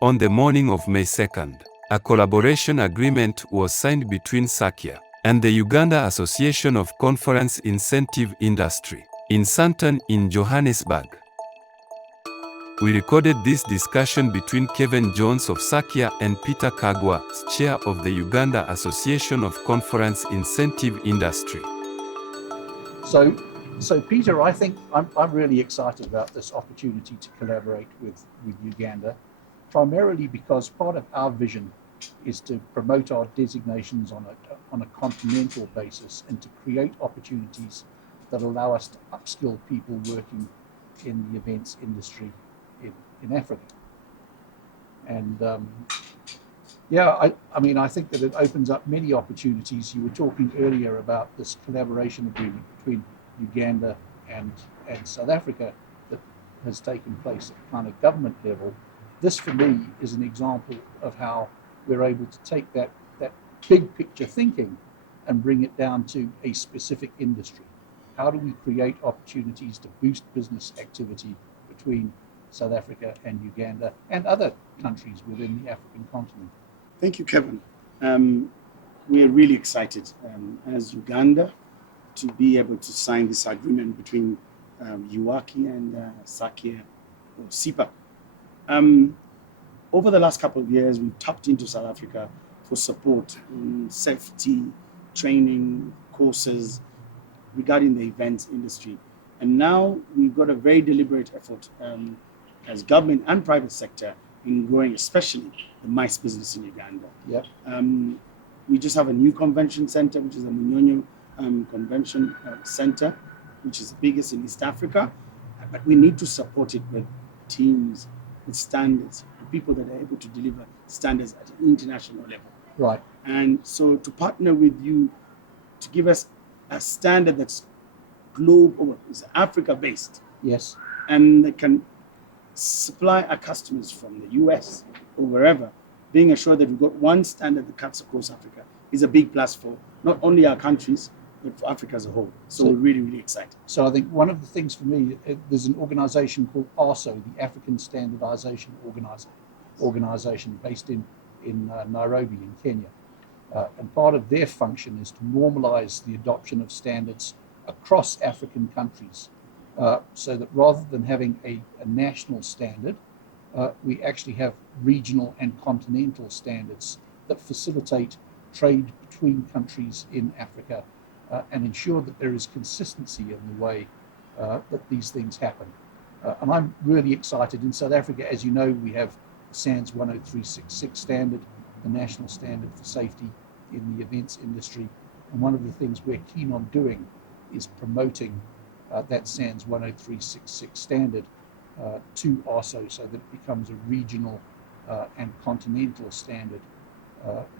On the morning of May 2nd, a collaboration agreement was signed between SACIA and the Uganda Association of Conference Incentive Industry in Sandton in Johannesburg. We recorded this discussion between Kevin Jones of SACIA and Peter Kagwa, chair of the Uganda Association of Conference Incentive Industry. So Peter, I think I'm really excited about this opportunity to collaborate with Uganda, primarily because part of our vision is to promote our designations on a continental basis and to create opportunities that allow us to upskill people working in the events industry in Africa. And I mean, I think that it opens up many opportunities. You were talking earlier about this collaboration agreement between Uganda and South Africa that has taken place at kind of government level. This, for me, is an example of how we're able to take that big picture thinking and bring it down to a specific industry. How do we create opportunities to boost business activity between South Africa and Uganda and other countries within the African continent? Thank you, Kevin. We are really excited as Uganda to be able to sign this agreement between UACII and SACIA or SIPA. Over the last couple of years, we've tapped into South Africa for support in safety, training, courses regarding the events industry. And now we've got a very deliberate effort as government and private sector in growing, especially the MICE business in Uganda. Yep. We just have a new convention center, which is the Munyonyo Convention Center, which is the biggest in East Africa. But we need to support it with teams, with standards, with people that are able to deliver standards at an international level. Right. And so to partner with you to give us a standard that's global, is Africa-based. Yes. And that can supply our customers from the US or wherever, being assured that we've got one standard that cuts across Africa is a big plus for not only our countries, but for Africa as a whole. So we're really, really excited. So I think one of the things for me, there's an organization called ASO, the African Standardization Organization, based in Nairobi in Kenya. And part of their function is to normalize the adoption of standards across African countries. So that rather than having a national standard, we actually have regional and continental standards that facilitate trade between countries in Africa and ensure that there is consistency in the way that these things happen. And I'm really excited. In South Africa, as you know, we have SANS 10366 standard, the national standard for safety in the events industry. And one of the things we're keen on doing is promoting that SANS 10366 standard to ASO so that it becomes a regional and continental standard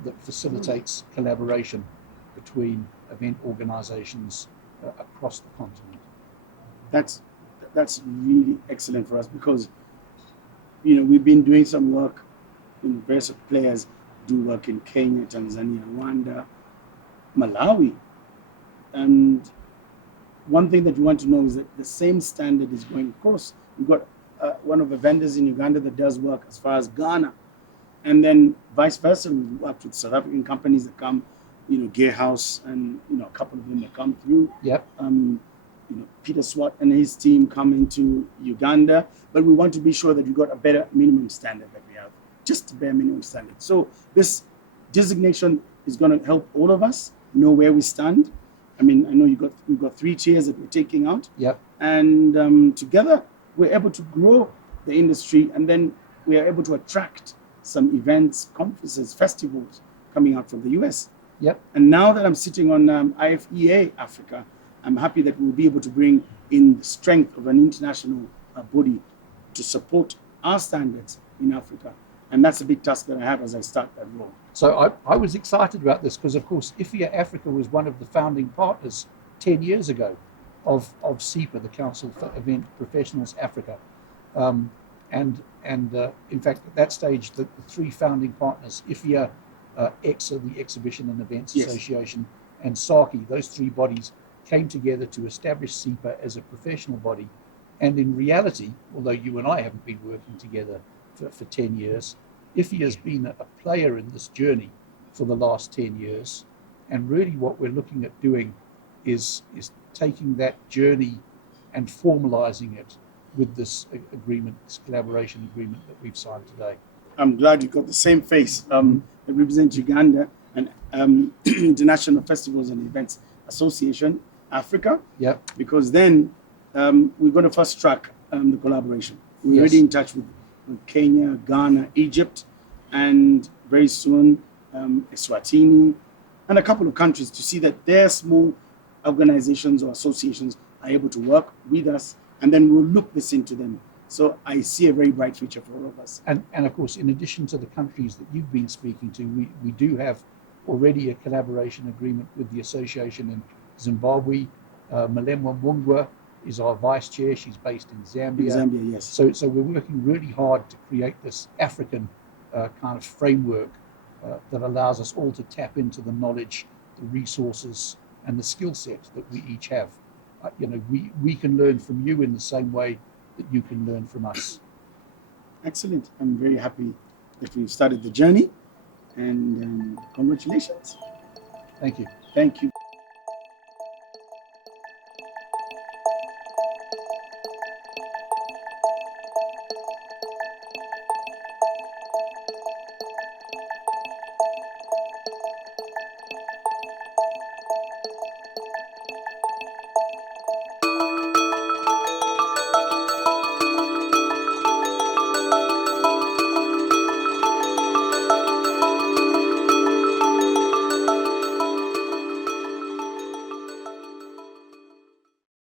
that facilitates collaboration between event organizations across the continent. That's really excellent for us because, you know, we've been doing some work in various players do work in Kenya, Tanzania, Rwanda, Malawi. And one thing that we want to know is that the same standard is going across. We've got one of the vendors in Uganda that does work as far as Ghana. And then vice versa, we've worked with South African companies that come, you know, Gear House and, you know, a couple of them that come through. Yep. You know, Peter Swart and his team come into Uganda, but we want to be sure that we've got a better minimum standard that we have, just a bare minimum standard. So this designation is going to help all of us know where we stand. I mean, I know we've got 3 tiers that we're taking out. Yep. And together we're able to grow the industry, and then we are able to attract some events, conferences, festivals coming out from the US. Yep. And now that I'm sitting on IFEA Africa, I'm happy that we'll be able to bring in the strength of an international body to support our standards in Africa. And that's a big task that I have as I start that role. So I was excited about this because, of course, IFEA Africa was one of the founding partners 10 years ago of SIPA, the Council for Event Professionals Africa. And in fact, at that stage, the 3 founding partners, IFEA, EXA, the Exhibition and Events Association, and SACIA, those 3 bodies came together to establish SIPA as a professional body. And in reality, although you and I haven't been working together for 10 years, IFI has been a player in this journey for the last 10 years. And really what we're looking at doing is taking that journey and formalizing it with this agreement, this collaboration agreement that we've signed today. I'm glad you got the same face. I represent Uganda and International Festivals and Events Association, Africa. Yep. Because then we're going to fast track the collaboration. We're already in touch with Kenya, Ghana, Egypt, and very soon Eswatini, and a couple of countries to see that their small organizations or associations are able to work with us, and then we'll look this into them. So I see a very bright future for all of us. And of course, in addition to the countries that you've been speaking to, we do have already a collaboration agreement with the association in Zimbabwe. Malemwa Mungwa is our vice chair. She's based in Zambia. Zambia, yes. So we're working really hard to create this African kind of framework that allows us all to tap into the knowledge, the resources, and the skill set that we each have. We can learn from you in the same way that you can learn from us. Excellent. I'm very happy that we've started the journey, and congratulations. Thank you. Thank you.